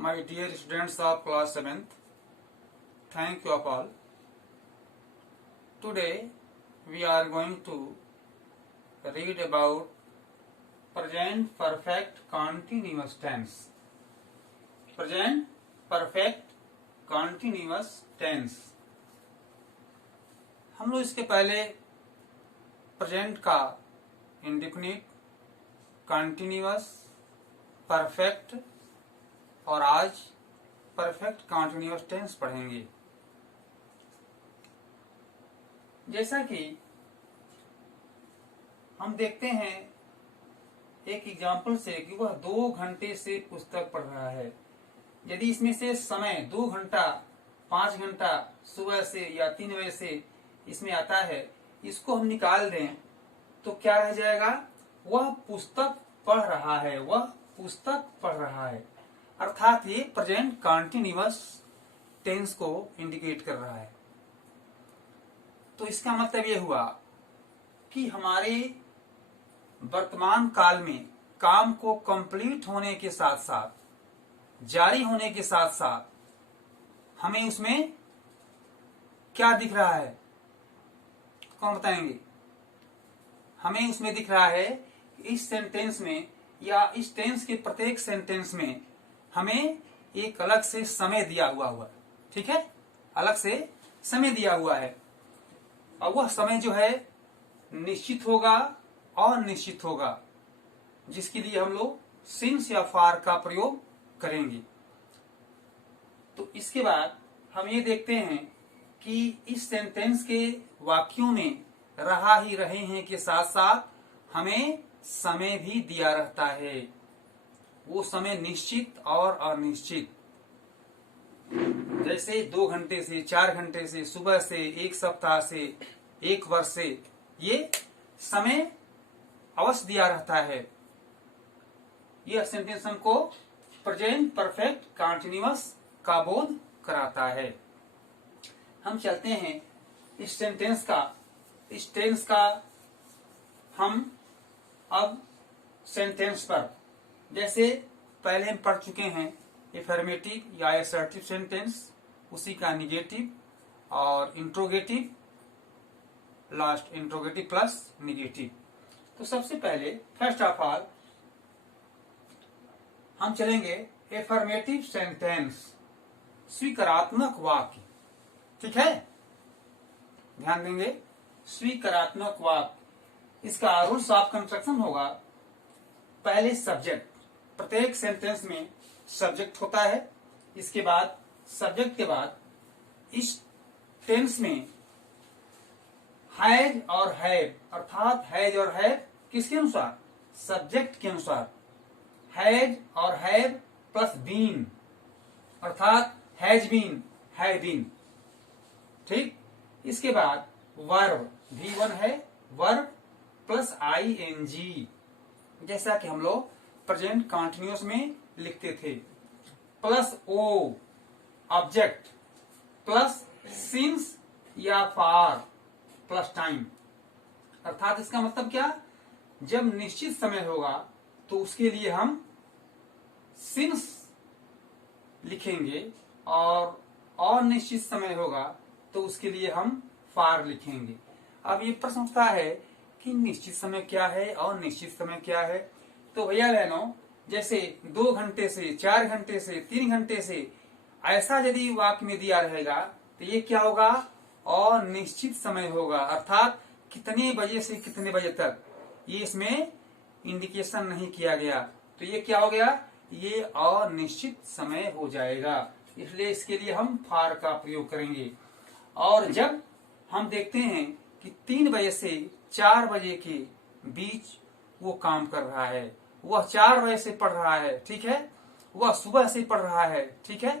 My dear students of class 7th, thank you of all. Today we are going to read about present perfect continuous tense. Present perfect continuous tense. हम लोग इसके पहले present का indefinite, continuous, perfect और आज perfect continuous tense पढ़ेंगे। जैसा कि हम देखते हैं एक एग्जाम्पल से कि वह 2 घंटे से पुस्तक पढ़ रहा है। यदि इसमें से समय 2 घंटा, 5 घंटा सुबह से या 3 बजे से इसमें आता है, इसको हम निकाल दें तो क्या रह जाएगा? वह पुस्तक पढ़ रहा है, वह पुस्तक पढ़ रहा है। अर्थात ये प्रेजेंट कंटिन्यूअस टेंस को इंडिकेट कर रहा है। तो इसका मतलब ये हुआ कि हमारे वर्तमान काल में काम को कंप्लीट होने के साथ साथ, जारी होने के साथ साथ हमें उसमें क्या दिख रहा है? कौन बताएंगे? हमें उसमें दिख रहा है इस सेंटेंस में या इस टेंस के प्रत्येक सेंटेंस में हमें एक अलग से समय दिया हुआ ठीक है, अलग से समय दिया हुआ है और वह समय जो है निश्चित होगा और निश्चित होगा, जिसके लिए हम लोग सिंस या फार का प्रयोग करेंगे। तो इसके बाद हम ये देखते हैं कि इस सेंटेंस के वाक्यों में रहा ही रहे हैं के साथ साथ हमें समय भी दिया रहता है। वो समय निश्चित और अनिश्चित, जैसे 2 घंटे से, 4 घंटे से, सुबह से, 1 सप्ताह से, 1 वर्ष से, ये समय अवश्य दिया रहता है। यह सेंटेंस हमको प्रेजेंट परफेक्ट कंटिन्यूअस का बोध कराता है। हम चलते हैं इस टेंस का हम अब सेंटेंस पर, जैसे पहले हम पढ़ चुके हैं एफर्मेटिव या असर्टिव सेंटेंस, उसी का निगेटिव और interrogative, last interrogative plus negative. तो सबसे पहले फर्स्ट ऑफ ऑल हम चलेंगे एफर्मेटिव सेंटेंस, स्वीकारात्मक वाक्य। ठीक है, ध्यान देंगे, स्वीकारात्मक वाक्य। इसका रूल्स ऑफ कंस्ट्रक्शन होगा, पहले सब्जेक्ट, प्रत्येक सेंटेंस में सब्जेक्ट होता है। इसके बाद सब्जेक्ट के बाद इस टेंस में हैज और हैव, अर्थात हैज और हैव किसके अनुसार? सब्जेक्ट के अनुसार। हैज और हैव प्लस बीन, अर्थात हैज बीन, हैव बीन। ठीक, इसके बाद वर्ब, V1 है वर्ब प्लस ING, जैसा कि हम लोग प्रेजेंट कंटिन्यूअस में लिखते थे, plus O object, plus since या फार प्लस टाइम। अर्थात इसका मतलब क्या? जब निश्चित समय होगा तो उसके लिए हम सिंस लिखेंगे और अनिश्चित समय होगा तो उसके लिए हम फार लिखेंगे। अब ये प्रश्न उठता है कि निश्चित समय क्या है और निश्चित समय क्या है? तो भैया बहनों, जैसे 2 घंटे से, 4 घंटे से, 3 घंटे से, ऐसा यदि वाक्य में दिया रहेगा तो ये क्या होगा? अनिश्चित समय होगा। अर्थात कितने बजे से कितने बजे तक, ये इसमें इंडिकेशन नहीं किया गया, तो ये क्या हो गया? ये अनिश्चित समय हो जाएगा। इसलिए इसके लिए हम फार का प्रयोग करेंगे। और जब हम देखते हैं कि 3 बजे से 4 बजे के बीच वो काम कर रहा है, वह 4 बजे से पढ़ रहा है, ठीक है, वह सुबह से पढ़ रहा है, ठीक है,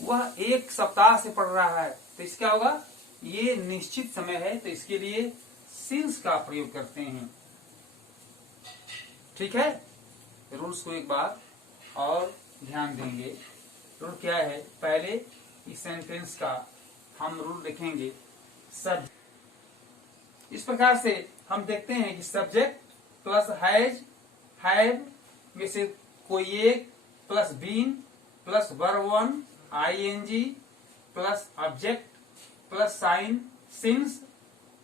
वह 1 सप्ताह से पढ़ रहा है, तो इसका होगा ये निश्चित समय है, तो इसके लिए सिंस का प्रयोग करते हैं। ठीक है, रूल्स को एक बार और ध्यान देंगे। रूल क्या है? पहले इस सेंटेंस का हम रूल लिखेंगे सब। इस प्रकार से हम देखते हैं कि सब्जेक्ट प्लस हैज, हैव में से कोई एक, plus been plus verb one ING plus object plus sign since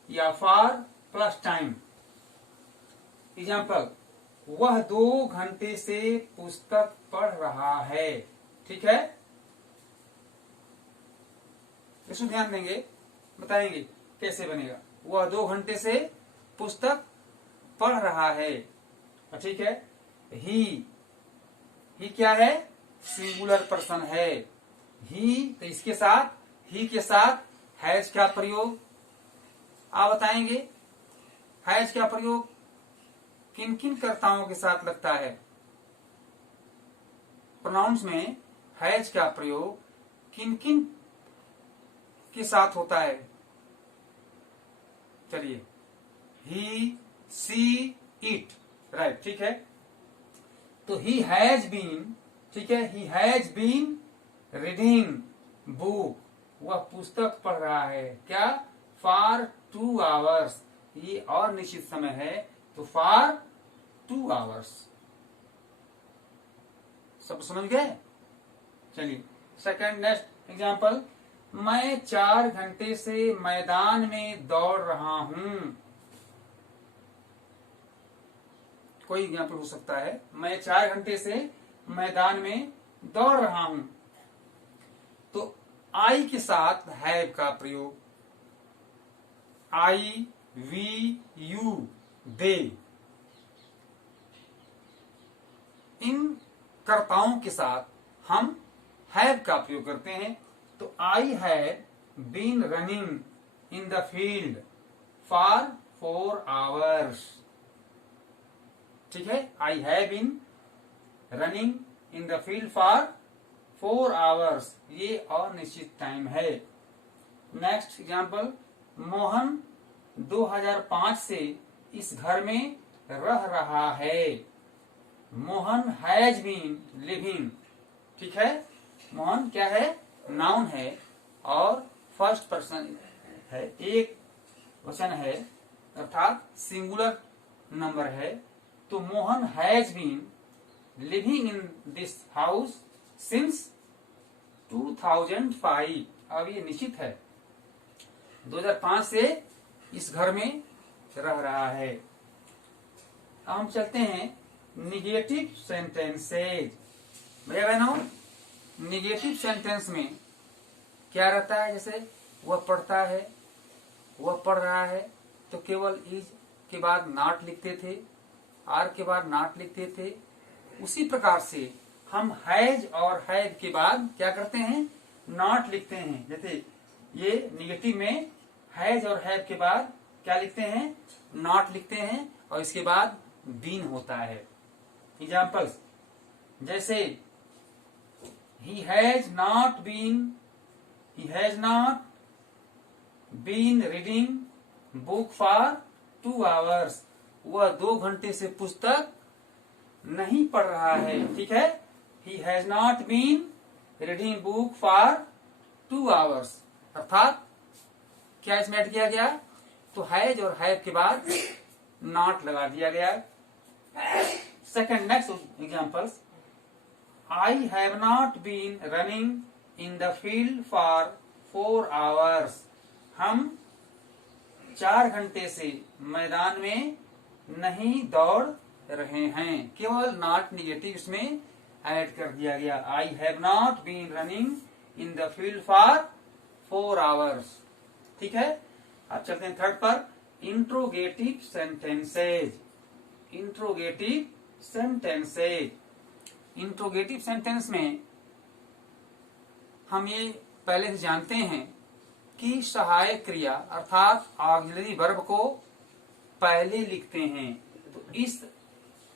या फॉर प्लस टाइम। एग्जाम्पल, वह 2 घंटे से पुस्तक पढ़ रहा है। ठीक है, इसको ध्यान देंगे, बताएंगे कैसे बनेगा। वह 2 घंटे से पुस्तक पढ़ रहा है। ठीक है, ही क्या है? सिंगुलर पर्सन है। ही, तो इसके साथ, ही के साथ हैज का प्रयोग आप बताएंगे। हैज का प्रयोग किन किन कर्ताओं के साथ लगता है? प्रोनाउंस में हैज का प्रयोग किन किन के साथ होता है? चलिए, ही, सी, इट, राइट। ठीक है, तो ही हैज बीन, ठीक है, he has been reading book, वह पुस्तक पढ़ रहा है। क्या? फॉर 2 आवर्स, ये और निश्चित समय है, तो फॉर 2 आवर्स। सब समझ गए? चलिए सेकंड, नेक्स्ट एग्जाम्पल, मैं 4 घंटे से मैदान में दौड़ रहा हूं। कोई एग्जाम्पल हो सकता है, मैं 4 घंटे से मैदान में दौड़ रहा हूं। तो आई के साथ हैव का प्रयोग, आई, वी, यू, दे, इन कर्ताओं के साथ हम हैव का प्रयोग करते हैं। तो I have been running in the field for 4 hours. ठीक है, I have been running in the field for 4 hours, ये अनिश्चित टाइम है। नेक्स्ट एग्जाम्पल, मोहन 2005 से इस घर में रह रहा है। Mohan has been living. ठीक है, मोहन क्या है? नाउन है और फर्स्ट पर्सन है, एक वचन है, अर्थात सिंगुलर नंबर है। तो Mohan has been living in this house since 2005। अब ये निश्चित है, 2005 से इस घर में रह रहा है। अब हम चलते हैं निगेटिव सेंटेंसेज। भैया बहनों, निगेटिव सेंटेंस में क्या रहता है? जैसे वह पढ़ता है, वह पढ़ रहा है, तो केवल इज के बाद नॉट लिखते थे, आर के बाद नॉट लिखते थे। उसी प्रकार से हम हैज और हैव के बाद क्या करते हैं? नॉट लिखते हैं। जैसे ये निगेटिव में हैज और हैव के बाद क्या लिखते हैं? नॉट लिखते हैं, और इसके बाद बीन होता है। एग्जाम्पल्स, जैसे he has not been reading book for 2 hours। वह 2 घंटे से पुस्तक नहीं पढ़ रहा है। ठीक है, he has not been reading book for 2 hours, अर्थात क्या इसमें ऐड किया गया? तो हैज और हैव के बाद नॉट लगा दिया गया। Second, next examples, I have not been running in the field for 4 hours। हम 4 घंटे से मैदान में नहीं दौड़ रहे हैं। केवल नॉट निगेटिव इसमें ऐड कर दिया गया। I have not been running in the field for 4 hours। ठीक है, अब चलते हैं थर्ड पर, interrogative sentences. Interrogative sentences, interrogative sentence में हम ये पहले से जानते हैं कि सहायक क्रिया अर्थात ऑक्सिलरी वर्ब को पहले लिखते हैं। तो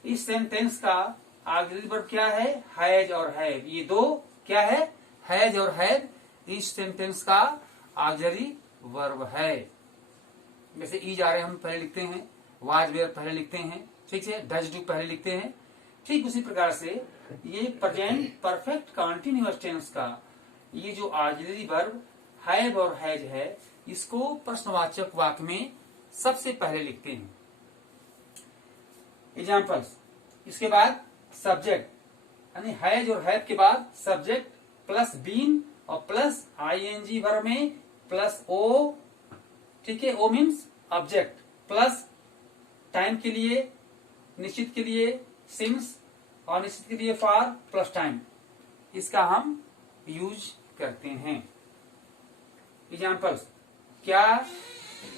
इस सेंटेंस का ऑक्सिलरी वर्ब क्या है? हैज और हैव। ये दो क्या है? हैज और हैव इस सेंटेंस का ऑक्सिलरी वर्ब है। जैसे इज आ रहे हम पहले लिखते हैं, वाज वेयर पहले लिखते हैं, ठीक है, डज डू पहले लिखते हैं। ठीक उसी प्रकार से ये प्रेजेंट परफेक्ट कंटीन्यूअस टेंस का ये जो ऑक्सिलरी वर्ब हैव और हैज है, इसको प्रश्नवाचक वाक्य में सबसे पहले लिखते हैं। एग्जाम्पल्स, इसके बाद सब्जेक्ट, यानी हैज और हैव के बाद सब्जेक्ट प्लस बीन और प्लस आईएनजी वर्ब में प्लस ओ, ठीक है, O means object, plus time के लिए, निश्चित के लिए सिंस और निश्चित के लिए फॉर प्लस टाइम, इसका हम यूज करते हैं। एग्जाम्पल्स, क्या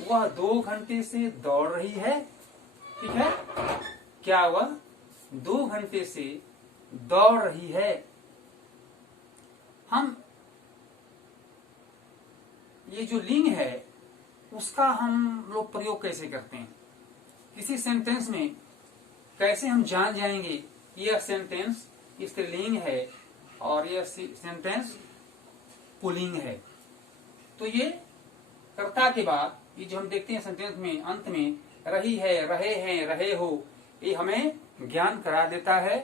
वह 2 घंटे से दौड़ रही है, ठीक है, क्या वह 2 घंटे से दौड़ रही है। हम ये जो लिंग है उसका हम लोग प्रयोग कैसे करते हैं, किसी सेंटेंस में कैसे हम जान जाएंगे यह सेंटेंस स्त्रीलिंग है और यह सेंटेंस पुल्लिंग है। तो ये कर्ता के बाद ये जो हम देखते हैं सेंटेंस में अंत में रही है, रहे हैं, रहे हो, ये हमें ज्ञान करा देता है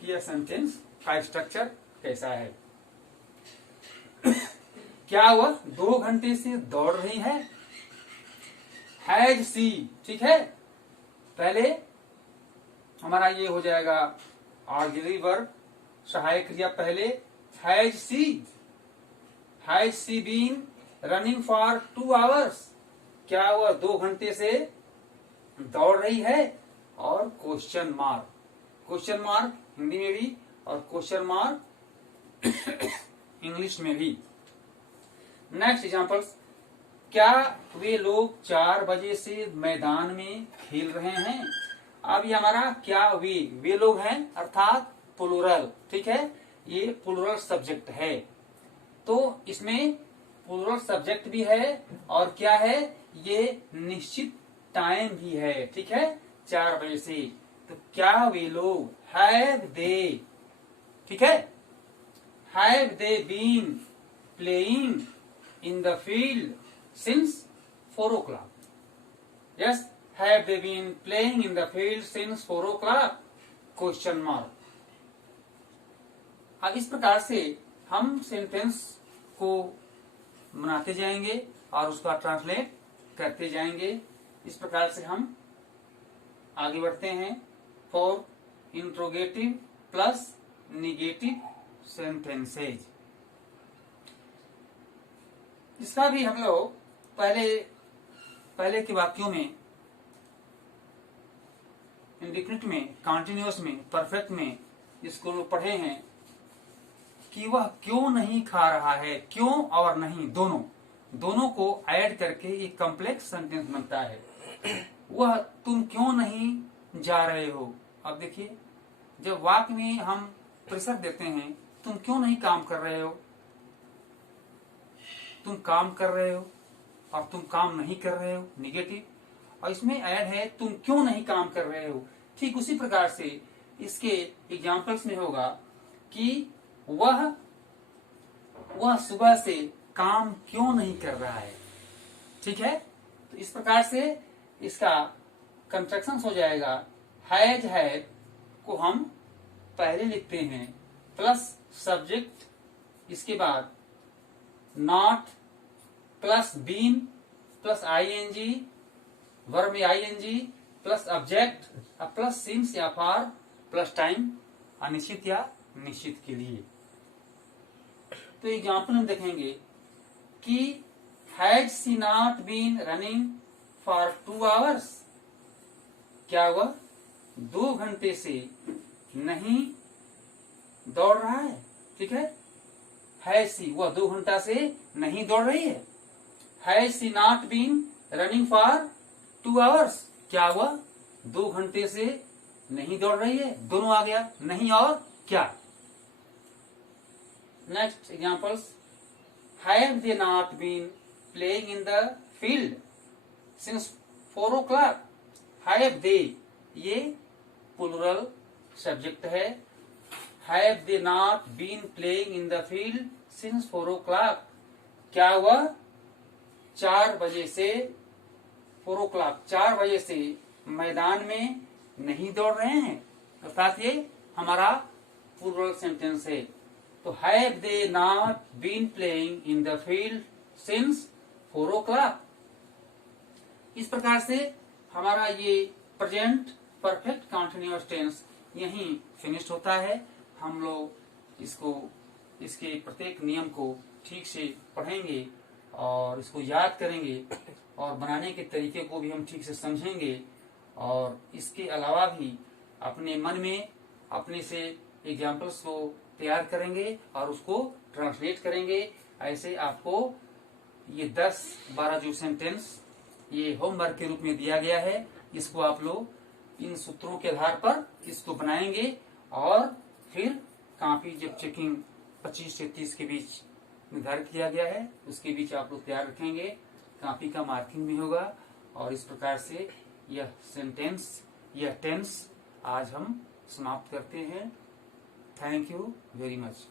कि यह सेंटेंस का स्ट्रक्चर कैसा है। क्या वह 2 घंटे से दौड़ रही है, हैज सी, ठीक है, पहले हमारा ये हो जाएगा ऑक्सिलरी वर्ब, सहायक क्रिया पहले, has she been running for 2 hours, क्या वह 2 घंटे से दौड़ रही है, और क्वेश्चन मार्क हिंदी में भी और क्वेश्चन मार्क इंग्लिश में भी। नेक्स्ट एग्जांपल्स, क्या वे लोग 4 बजे से मैदान में खेल रहे हैं। अब ये हमारा क्या वे लोग हैं अर्थात प्लूरल, ठीक है, ये प्लूरल सब्जेक्ट है, तो इसमें प्लूरल सब्जेक्ट भी है और क्या है, ये निश्चित टाइम भी है, ठीक है, 4 बजे से। तो क्या वे लोग, हैव दे, ठीक है, have they been playing in the field since 4 o'clock, yes, have they been playing in the field since 4 o'clock, question mark. अब इस प्रकार से हम सेंटेंस को बनाते जाएंगे और उसका ट्रांसलेट करते जाएंगे। इस प्रकार से हम आगे बढ़ते हैं for interrogative plus negative sentences. इसका भी हम लोग पहले के वाक्यों में, इंडिफिनिट में, कॉन्टिन्यूअस में, परफेक्ट में इसको लोग पढ़े हैं कि वह क्यों नहीं खा रहा है, क्यों और नहीं दोनों को ऐड करके एक कॉम्प्लेक्स सेंटेंस बनता है। वह तुम क्यों नहीं जा रहे हो। अब देखिए, जब वाक्य में हम प्रेशर देते हैं, तुम क्यों नहीं काम कर रहे हो, तुम काम कर रहे हो और तुम काम नहीं कर रहे हो, निगेटिव, और इसमें ऐड है तुम क्यों नहीं काम कर रहे हो। ठीक उसी प्रकार से इसके एग्जाम्पल्स में होगा कि वह सुबह से काम क्यों नहीं कर रहा है, ठीक है। तो इस प्रकार से इसका कंस्ट्रक्शन हो जाएगा, हैज हैड को हम पहले लिखते हैं प्लस सब्जेक्ट, इसके बाद not plus been plus ING, verb में ING plus object plus since या फॉर प्लस टाइम, अनिश्चित या निश्चित के लिए। तो एग्जाम्पल हम देखेंगे कि had she not been running for 2 hours, क्या वह 2 घंटे से नहीं दौड़ रहा है, ठीक है। हैज सी, वह 2 घंटा से नहीं दौड़ रही है। Has she not been running for 2 hours, क्या वह 2 घंटे से नहीं दौड़ रही है। दोनों आ गया, नहीं और क्या। Next examples, have they not been playing in the field since 4 o'clock। Have they, ये प्लूरल सब्जेक्ट है। Have they not been playing in the field since 4 o'clock, क्या वह 4 बजे से 4 o'clock 4 बजे से मैदान में नहीं दौड़ रहे हैं, अर्थात ये हमारा प्लूरल सेंटेंस है। तो have they not been playing in the field since 4 o'clock। इस प्रकार से हमारा ये प्रेजेंट परफेक्ट कंटीन्यूअस टेंस यहीं फिनिश्ड होता है। हम लोग इसके प्रत्येक नियम को ठीक से पढ़ेंगे और इसको याद करेंगे और बनाने के तरीके को भी हम ठीक से समझेंगे और इसके अलावा भी अपने मन में अपने से एग्जाम्पल्स को तैयार करेंगे और उसको ट्रांसलेट करेंगे। ऐसे आपको ये 10-12 जो सेंटेंस ये होमवर्क के रूप में दिया गया है, इसको आप लोग इन सूत्रों के आधार पर इसको बनाएंगे और फिर काफी जब चेकिंग 25 से 30 के बीच निर्धारित किया गया है उसके बीच आप लोग तैयार रखेंगे, काफी का मार्किंग भी होगा। और इस प्रकार से यह सेंटेंस यह टेंस आज हम समाप्त करते हैं। Thank you very much.